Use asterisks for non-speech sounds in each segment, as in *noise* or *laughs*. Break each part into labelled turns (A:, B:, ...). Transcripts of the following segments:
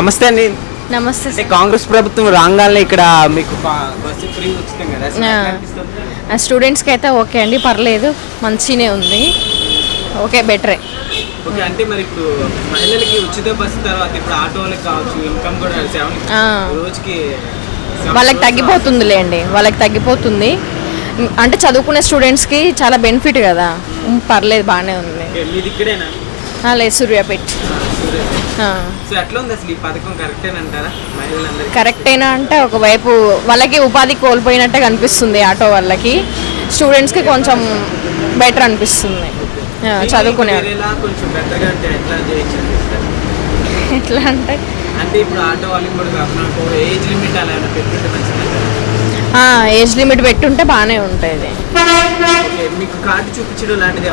A: నమస్తే అండి.
B: నమస్తే
A: కాంగ్రెస్ ప్రభుత్వం రాగానే ఇక్కడ మీకు
B: స్టూడెంట్స్కి అయితే ఓకే అండి పర్లేదు మంచిగానే ఉంది. ఓకే బెటరే.
A: ఓకే అంటే మరి ఇప్పుడు మహిళలకి ఉచిత బస్సు తర్వాత ఇప్పుడు ఆటో వాళ్ళకి కావచ్చు ఇన్కమ్ కూడా. రోజుకి
B: వాళ్ళకి తగ్గిపోతుందిలే అండి వాళ్ళకి తగ్గిపోతుంది. అంటే చదువుకునే స్టూడెంట్స్కి చాలా బెనిఫిట్ కదా. పర్లేదు బాగానే ఉంది. లేదు సూర్యాపేట్. కరెక్టేనా అంటే ఒకవైపు వాళ్ళకి ఉపాధి కోల్పోయినట్టే కనిపిస్తుంది ఆటో వాళ్ళకి. స్టూడెంట్స్కి కొంచెం బెటర్ అనిపిస్తుంది. చదువుకునే
A: ఎట్లా
B: అంటే
A: అంటే ఇప్పుడు ఆటో వాళ్ళకి కూడా ఏజ్ లిమిట్ అలా
B: ఏజ్ లిమిట్ పెట్టుంటే బాగానే ఉంటుంది.
A: మీకు కార్డు చూపించడం లాంటిది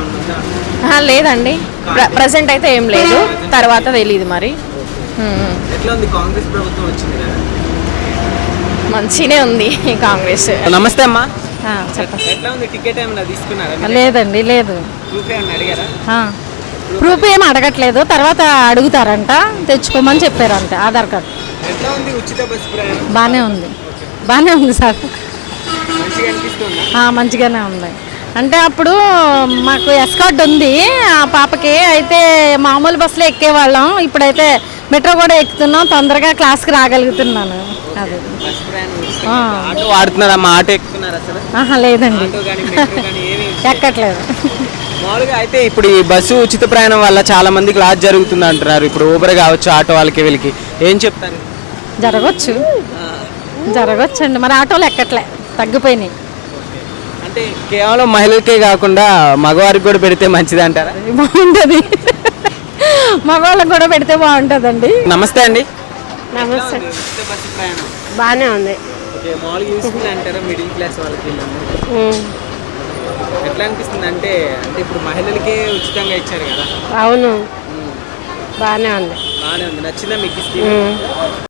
B: లేదండి. ప్ర- ప్రజెంట్ అయితే ఏం లేదు. తర్వాత తెలియదు మరి.
A: ఎట్లా ఉంది? కాంగ్రెస్ ప్రభుత్వం వచ్చింది కదా.
B: మంచిగానే ఉంది ఈ కాంగ్రెస్.
A: నమస్తే అమ్మా.
C: ఆ, చెప్పండి.
A: ఎట్లా ఉంది? టికెట్ ఏమైనా తీసుకున్నారా
C: లేదండి లేదు. ప్రూఫ్ ఏం అడగట్లేదు. తర్వాత అడుగుతారంట. తెచ్చుకోమని చెప్పారంట ఆధార్ కార్డు.
A: ఎట్లా ఉంది ఉచిత బస్ ప్రయాణం?
C: బాగానే ఉంది. బాగానే ఉంది సార్. మంచిగానే ఉంది. అంటే అప్పుడు మాకు ఎస్కార్డ్ ఉంది. ఆ పాపకి అయితే మామూలు బస్సులో ఎక్కేవాళ్ళం. ఇప్పుడైతే మెట్రో కూడా ఎక్కుతున్నాం. తొందరగా క్లాస్కి రాగలుగుతున్నాను. అదే.
A: ఆటో వాడుతున్నారమ్మా? ఆటో ఎక్కుతున్నారు అసలు?
C: ఆహా లేదండి. *laughs* ఎక్కట్లేదు.
A: మామూలుగా అయితే ఇప్పుడు ఈ బస్సు ఉచిత ప్రయాణం వల్ల చాలా మందికి లాస్ జరుగుతుంది అంటున్నారు ఇప్పుడు ఊబర్ కావచ్చు ఆటో వాళ్ళకి వీళ్ళకి. ఏం చెప్తారు?
C: జరగచ్చు. జరగచ్చు అండి మరి ఆటోలు ఎక్కట్లే. తగ్గిపోయినాయి.
A: అంటే కేవలం మహిళలకే కాకుండా మగవారికి కూడా పెడితే మంచిది అంటారా *laughs*
C: బాగుంటుంది. మగవాళ్ళకి కూడా పెడితే బాగుంటుందండి.
A: నమస్తే అండి.
D: నమస్తే. బాగానే ఉంది.
A: మిడిల్ క్లాస్ వాళ్ళకి ఎట్లా అనిపిస్తుంది? అంటే అంటే ఇప్పుడు మహిళలకే ఉచితంగా ఇచ్చారు కదా.
D: అవును. బాగానే ఉంది.
A: బాగానే ఉంది. నచ్చిందా మీకు